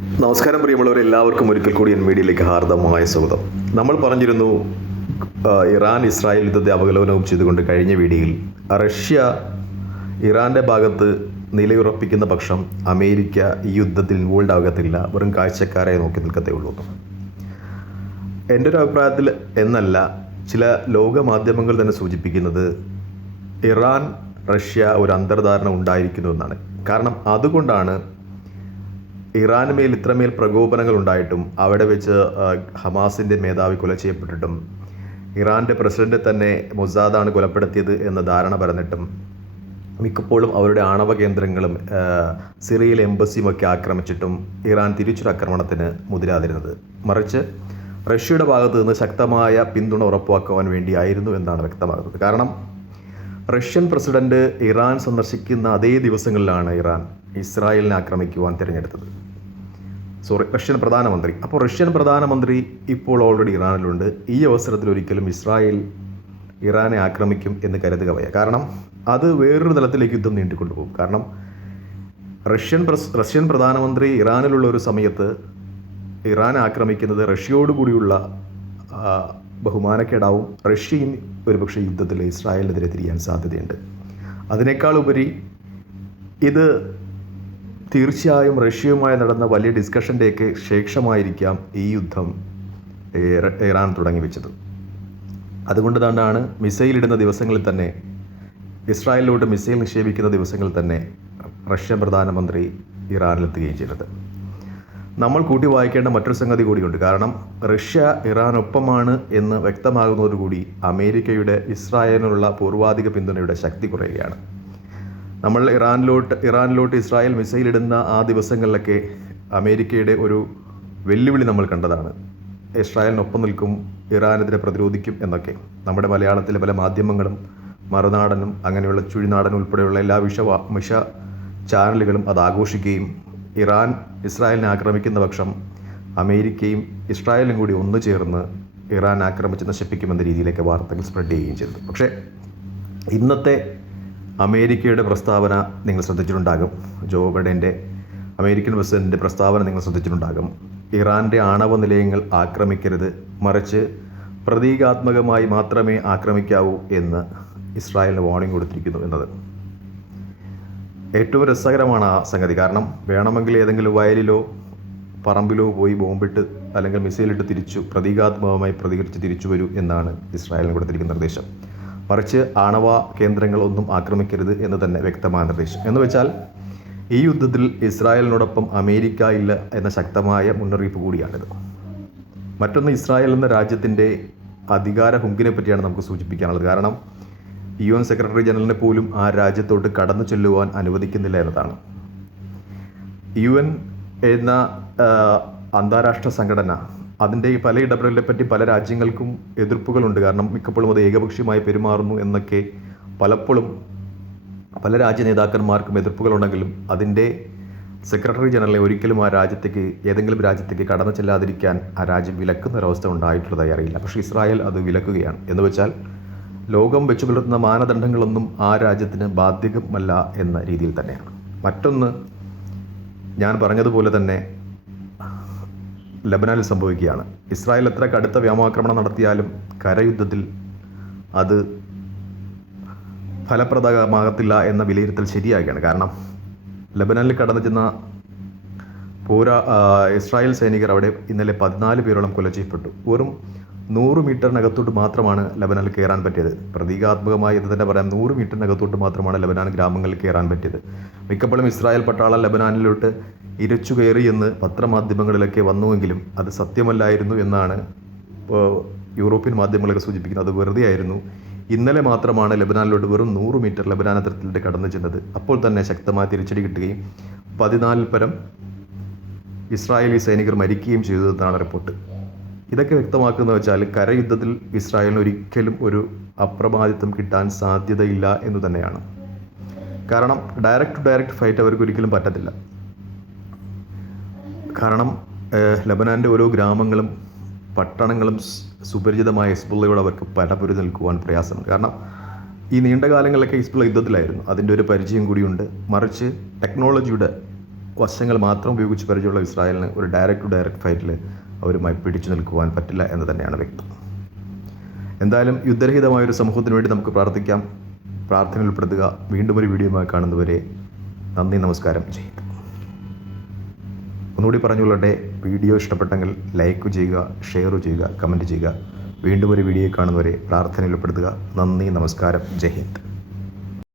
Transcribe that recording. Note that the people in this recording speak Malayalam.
നമസ്കാരം പ്രിയമുള്ളവരെ, എല്ലാവർക്കും ഒരിക്കൽ കൂടി എൻ മീഡിയയിലേക്ക് ഹാർദമായ സ്വാഗതം. നമ്മൾ പറഞ്ഞിരുന്നു ഇറാൻ ഇസ്രായേൽ യുദ്ധത്തെ അവലോകനം ചെയ്തുകൊണ്ട് കഴിഞ്ഞ വീഡിയോയിൽ റഷ്യ ഇറാൻ്റെ ഭാഗത്ത് നിലയുറപ്പിക്കുന്ന പക്ഷം അമേരിക്ക ഈ യുദ്ധത്തിൽ ഇൻവോൾവ് ആകത്തില്ല, വെറും കാഴ്ചക്കാരായി നോക്കി നിൽക്കത്തേ ഉള്ളൂ. എൻ്റെ ഒരു അഭിപ്രായത്തിൽ എന്നല്ല, ചില ലോക മാധ്യമങ്ങൾ തന്നെ സൂചിപ്പിക്കുന്നത് ഇറാൻ റഷ്യ ഒരു അന്തർധാരണ ഉണ്ടായിരിക്കുന്നു എന്നാണ്. കാരണം അതുകൊണ്ടാണ് ഇറാന് മേൽ ഇത്രമേൽ പ്രകോപനങ്ങൾ ഉണ്ടായിട്ടും അവിടെ വെച്ച് ഹമാസിൻ്റെ മേധാവി കൊല ചെയ്യപ്പെട്ടിട്ടും ഇറാൻ്റെ പ്രസിഡന്റ് തന്നെ മൊസാദാണ് കൊലപ്പെടുത്തിയത് എന്ന ധാരണ പറഞ്ഞിട്ടും മിക്കപ്പോഴും അവരുടെ ആണവ കേന്ദ്രങ്ങളും സിറിയയിലെ എംബസിയുമൊക്കെ ആക്രമിച്ചിട്ടും ഇറാൻ തിരിച്ചൊരു ആക്രമണത്തിന് മുതിരാതിരുന്നത്. മറിച്ച് റഷ്യയുടെ ഭാഗത്തു നിന്ന് ശക്തമായ പിന്തുണ ഉറപ്പാക്കുവാൻ വേണ്ടിയായിരുന്നു എന്നാണ് വ്യക്തമാകുന്നത്. കാരണം റഷ്യൻ പ്രസിഡന്റ് ഇറാൻ സന്ദർശിക്കുന്ന അതേ ദിവസങ്ങളിലാണ് ഇറാൻ ഇസ്രായേലിനെ ആക്രമിക്കുവാൻ തിരഞ്ഞെടുത്തത്. റഷ്യൻ പ്രധാനമന്ത്രി. അപ്പോൾ റഷ്യൻ പ്രധാനമന്ത്രി ഇപ്പോൾ ഓൾറെഡി ഇറാനിലുണ്ട്. ഈ അവസരത്തിൽ ഒരിക്കലും ഇസ്രായേൽ ഇറാനെ ആക്രമിക്കും എന്ന് കരുതുക വയ്യ. കാരണം അത് വേറൊരു തലത്തിലേക്ക് യുദ്ധം നീട്ടിക്കൊണ്ടുപോകും. കാരണം റഷ്യൻ പ്രധാനമന്ത്രി ഇറാനിലുള്ള ഒരു സമയത്ത് ഇറാൻ ആക്രമിക്കുന്നത് റഷ്യയോടുകൂടിയുള്ള ബഹുമാനക്കേടാവും. റഷ്യയും ഒരുപക്ഷെ യുദ്ധത്തിൽ ഇസ്രായേലിനെതിരെ തിരിയാൻ സാധ്യതയുണ്ട്. അതിനേക്കാളുപരി ഇത് തീർച്ചയായും റഷ്യയുമായി നടന്ന വലിയ ഡിസ്കഷൻ്റെയൊക്കെ ശേഷമായിരിക്കാം ഈ യുദ്ധം ഇറാൻ തുടങ്ങി വെച്ചത്. അതുകൊണ്ട് തന്നെയാണ് മിസൈൽ ഇടുന്ന ദിവസങ്ങളിൽ തന്നെ, ഇസ്രായേലിലോട്ട് മിസൈൽ നിക്ഷേപിക്കുന്ന ദിവസങ്ങളിൽ തന്നെ റഷ്യൻ പ്രധാനമന്ത്രി ഇറാനിലെത്തുകയും ചെയ്തത്. നമ്മൾ കൂട്ടി വായിക്കേണ്ട മറ്റൊരു സംഗതി കൂടിയുണ്ട്. കാരണം റഷ്യ ഇറാനൊപ്പമാണ് എന്ന് വ്യക്തമാകുന്നതോടുകൂടി അമേരിക്കയുടെ ഇസ്രായേലിനുള്ള പൂർവാധിക പിന്തുണയുടെ ശക്തി കുറയുകയാണ്. നമ്മൾ ഇറാനിലോട്ട് ഇസ്രായേൽ മിസൈൽ ഇടുന്ന ആ ദിവസങ്ങളിലൊക്കെ അമേരിക്കയുടെ ഒരു വെല്ലുവിളി നമ്മൾ കണ്ടതാണ്. ഇസ്രായേലിനൊപ്പം നിൽക്കും, ഇറാനെതിരെ പ്രതിരോധിക്കും എന്നൊക്കെ. നമ്മുടെ മലയാളത്തിലെ പല മാധ്യമങ്ങളും മറുനാടനും അങ്ങനെയുള്ള ചുഴിനാടനും ഉൾപ്പെടെയുള്ള എല്ലാ വിഷ ചാനലുകളും അത് ആഘോഷിക്കുകയും ഇറാൻ ഇസ്രായേലിനെ ആക്രമിക്കുന്ന പക്ഷം അമേരിക്കയും ഇസ്രായേലും കൂടി ഒന്നു ചേർന്ന് ഇറാൻ ആക്രമിച്ച് നശിപ്പിക്കുമെന്ന രീതിയിലേക്ക് വാർത്തകൾ സ്പ്രെഡ് ചെയ്യുകയും ചെയ്തു. പക്ഷേ ഇന്നത്തെ അമേരിക്കയുടെ പ്രസ്താവന നിങ്ങൾ ശ്രദ്ധിച്ചിട്ടുണ്ടാകും. ജോ ബൈഡൻ്റെ അമേരിക്കൻ പ്രസിഡന്റിൻ്റെ പ്രസ്താവന നിങ്ങൾ ശ്രദ്ധിച്ചിട്ടുണ്ടാകും. ഇറാൻ്റെ ആണവ നിലയങ്ങൾ ആക്രമിക്കരുത്, മറിച്ച് പ്രതീകാത്മകമായി മാത്രമേ ആക്രമിക്കാവൂ എന്ന് ഇസ്രായേലിന് വാർണിംഗ് കൊടുത്തിരിക്കുന്നു എന്നത് ഏറ്റവും രസകരമാണ് ആ സംഗതി. കാരണം വേണമെങ്കിൽ ഏതെങ്കിലും വയലിലോ പറമ്പിലോ പോയി ബോംബിട്ട് അല്ലെങ്കിൽ മിസൈലിട്ട് പ്രതീകാത്മകമായി പ്രതികരിച്ച് തിരിച്ചു വരൂ എന്നാണ് ഇസ്രായേലിന് കൊടുത്തിരിക്കുന്ന നിർദ്ദേശം. മറിച്ച് ആണവ കേന്ദ്രങ്ങൾ ഒന്നും ആക്രമിക്കരുത് എന്ന് തന്നെ വ്യക്തമായ നിർദ്ദേശം. എന്ന് വെച്ചാൽ ഈ യുദ്ധത്തിൽ ഇസ്രായേലിനോടൊപ്പം അമേരിക്ക ഇല്ല എന്ന ശക്തമായ മുന്നറിയിപ്പ് കൂടിയാണിത്. മറ്റൊന്ന്, ഇസ്രായേൽ എന്ന രാജ്യത്തിൻ്റെ അധികാര ഹുങ്കിനെ പറ്റിയാണ് നമുക്ക് സൂചിപ്പിക്കാനുള്ളത്. കാരണം UN സെക്രട്ടറി ജനറലിനെ പോലും ആ രാജ്യത്തോട്ട് കടന്നു ചെല്ലുവാൻ അനുവദിക്കുന്നില്ല എന്നതാണ്. UN എന്ന അന്താരാഷ്ട്ര സംഘടന, അതിൻ്റെ ഈ പല ഇടപെടലിനെ പറ്റി പല രാജ്യങ്ങൾക്കും എതിർപ്പുകളുണ്ട്. കാരണം മിക്കപ്പോഴും അത് ഏകപക്ഷീയമായി പെരുമാറുന്നു എന്നൊക്കെ പലപ്പോഴും പല രാജ്യ നേതാക്കന്മാർക്കും എതിർപ്പുകളുണ്ടെങ്കിലും അതിൻ്റെ സെക്രട്ടറി ജനറലെ ഒരിക്കലും ആ രാജ്യത്തേക്ക്, ഏതെങ്കിലും രാജ്യത്തേക്ക് കടന്നു ചെല്ലാതിരിക്കാൻ ആ രാജ്യം വിലക്കുന്ന ഒരവസ്ഥ ഉണ്ടായിട്ടുള്ളതായി അറിയില്ല. പക്ഷേ ഇസ്രായേൽ അത് വിലക്കുകയാണ്. എന്ന് വെച്ചാൽ ലോകം വെച്ചു പുലർത്തുന്ന മാനദണ്ഡങ്ങളൊന്നും ആ രാജ്യത്തിന് ബാധ്യകമല്ല എന്ന രീതിയിൽ തന്നെയാണ്. മറ്റൊന്ന്, ഞാൻ പറഞ്ഞതുപോലെ തന്നെ ലബനാനിൽ സംഭവിക്കുകയാണ്. ഇസ്രായേൽ എത്ര കടുത്ത വ്യോമാക്രമണം നടത്തിയാലും കരയുദ്ധത്തിൽ അത് ഫലപ്രദമാകത്തില്ല എന്ന വിലയിരുത്തൽ ശരിയാകുകയാണ്. കാരണം ലബനാനിൽ കടന്നു ചെന്ന ഇസ്രായേൽ സൈനികർ അവിടെ ഇന്നലെ 14 പേരോളം കൊല ചെയ്യപ്പെട്ടു. വെറും 100 മീറ്ററിനകത്തോട്ട് മാത്രമാണ് ലബനാനിൽ കയറാൻ പറ്റിയത്. പ്രതീകാത്മകമായി എന്ന് തന്നെ പറയാം, 100 മീറ്ററിനകത്തോട്ട് മാത്രമാണ് ലബനാൻ ഗ്രാമങ്ങളിൽ കയറാൻ പറ്റിയത്. മിക്കപ്പോഴും ഇസ്രായേൽ പട്ടാളം ലബനാനിലോട്ട് ഇരച്ചു കയറി എന്ന് പത്രമാധ്യമങ്ങളിലൊക്കെ വന്നുവെങ്കിലും അത് സത്യമല്ലായിരുന്നു എന്നാണ് യൂറോപ്യൻ മാധ്യമങ്ങളൊക്കെ സൂചിപ്പിക്കുന്നത്. അത് വെറുതെ ആയിരുന്നു. ഇന്നലെ മാത്രമാണ് ലബനാനിലോട്ട് വെറും 100 മീറ്റർ ലബനാൻ അതിർത്തിയിലോട്ട് കടന്നു ചെന്നത്. അപ്പോൾ തന്നെ ശക്തമായ തിരിച്ചടി കിട്ടുകയും 14 പരം ഇസ്രായേലി സൈനികർ മരിക്കുകയും ചെയ്തതെന്നാണ് റിപ്പോർട്ട്. ഇതൊക്കെ വ്യക്തമാക്കുന്നത് വെച്ചാൽ കരയുദ്ധത്തിൽ ഇസ്രായേലിന് ഒരിക്കലും ഒരു അപ്രമാദിത്വം കിട്ടാൻ സാധ്യതയില്ല എന്ന് തന്നെയാണ്. കാരണം ഡയറക്റ്റ് ഫൈറ്റ് അവർക്ക് ഒരിക്കലും പറ്റത്തില്ല. കാരണം ലബനാൻ്റെ ഓരോ ഗ്രാമങ്ങളും പട്ടണങ്ങളും സുപരിചിതമായ ഹിസ്ബുള്ളയോട് അവർക്ക് പടപൊരുതി നിൽക്കുവാൻ പ്രയാസമാണ്. കാരണം ഈ നീണ്ട കാലങ്ങളിലൊക്കെ ഹിസ്ബുള്ള യുദ്ധത്തിലായിരുന്നു. അതിൻ്റെ ഒരു പരിചയം കൂടിയുണ്ട്. മറിച്ച് ടെക്നോളജിയുടെ വശങ്ങൾ മാത്രം ഉപയോഗിച്ച് പരിചയമുള്ള ഇസ്രായേലിന് ഒരു ഡയറക്റ്റ് ടു ഡയറക്റ്റ് ഫൈറ്റിൽ അവരുമായി പിടിച്ചു നിൽക്കുവാൻ പറ്റില്ല എന്ന് തന്നെയാണ് വ്യക്തം. എന്തായാലും യുദ്ധരഹിതമായൊരു സമൂഹത്തിന് വേണ്ടി നമുക്ക് പ്രാർത്ഥിക്കാം. പ്രാർത്ഥനയിൽ ഉൾപ്പെടുത്തുക. വീണ്ടും ഒരു വീഡിയോയുമായി കാണുന്നവരെ നന്ദി, നമസ്കാരം. ജയ് ഹിന്ദ്. ഒന്നുകൂടി പറഞ്ഞുകൊള്ളട്ടെ, വീഡിയോ ഇഷ്ടപ്പെട്ടെങ്കിൽ ലൈക്ക് ചെയ്യുക, ഷെയർ ചെയ്യുക, കമൻറ്റ് ചെയ്യുക. വീണ്ടും ഒരു വീഡിയോ കാണുന്നവരെ പ്രാർത്ഥനയിൽ ഉൾപ്പെടുത്തുക. നന്ദി, നമസ്കാരം. ജയ് ഹിന്ദ്.